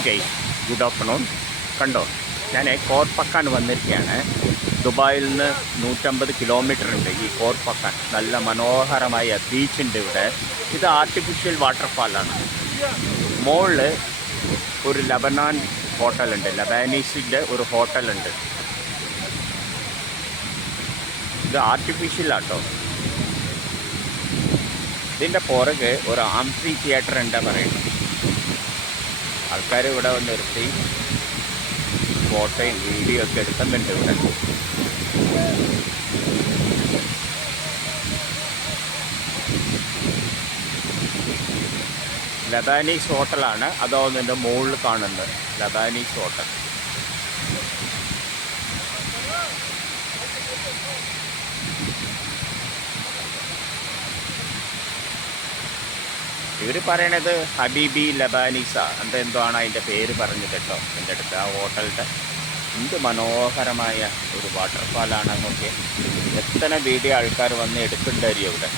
Okay, good afternoon. കണ്ടോ, ഞാൻ കോർപ്പക്കാൻ വന്നിരിക്കുകയാണ്. ദുബായിൽ നിന്ന് 150 കിലോമീറ്റർ ഉണ്ട് ഈ കോർപ്പക്കാൻ. നല്ല മനോഹരമായ ബീച്ചുണ്ട് ഇവിടെ. ഇത് ആർട്ടിഫിഷ്യൽ വാട്ടർഫാളാണ്. മുകളിൽ ഒരു ലബനാൻ ഹോട്ടലുണ്ട്, ലബാനീസിൻ്റെ ഒരു ഹോട്ടലുണ്ട്. ഇത് ആർട്ടിഫിഷ്യലാട്ടോ. ഇതിൻ്റെ പുറകെ ഒരു ആംഫി തിയേറ്റർ എന്താ പറയുന്നത്. ആൾക്കാർ ഇവിടെ വന്ന് നിർത്തി ഫോട്ടോയും വീഡിയോ ഒക്കെ എടുക്കുന്നുണ്ട് ഇവിടെ. ലബാനീസ് ഹോട്ടലാണ്, അതൊന്നിൻ്റെ മുകളിൽ കാണുന്നത് ലബാനീസ് ഹോട്ടൽ. ഇവർ പറയണത് ഹബീബി ലബാനീസ എന്തോ ആണ് അതിൻ്റെ പേര് പറഞ്ഞത് കേട്ടോ എൻ്റെ അടുത്ത്. ആ ഹോട്ടലിൻ്റെ എന്ത് മനോഹരമായ ഒരു വാട്ടർഫാലാണെന്നൊക്കെ എത്ര വീഡിയോ ആൾക്കാർ വന്ന് എടുക്കുന്നുണ്ടായിരിക്കും ഇവിടെ.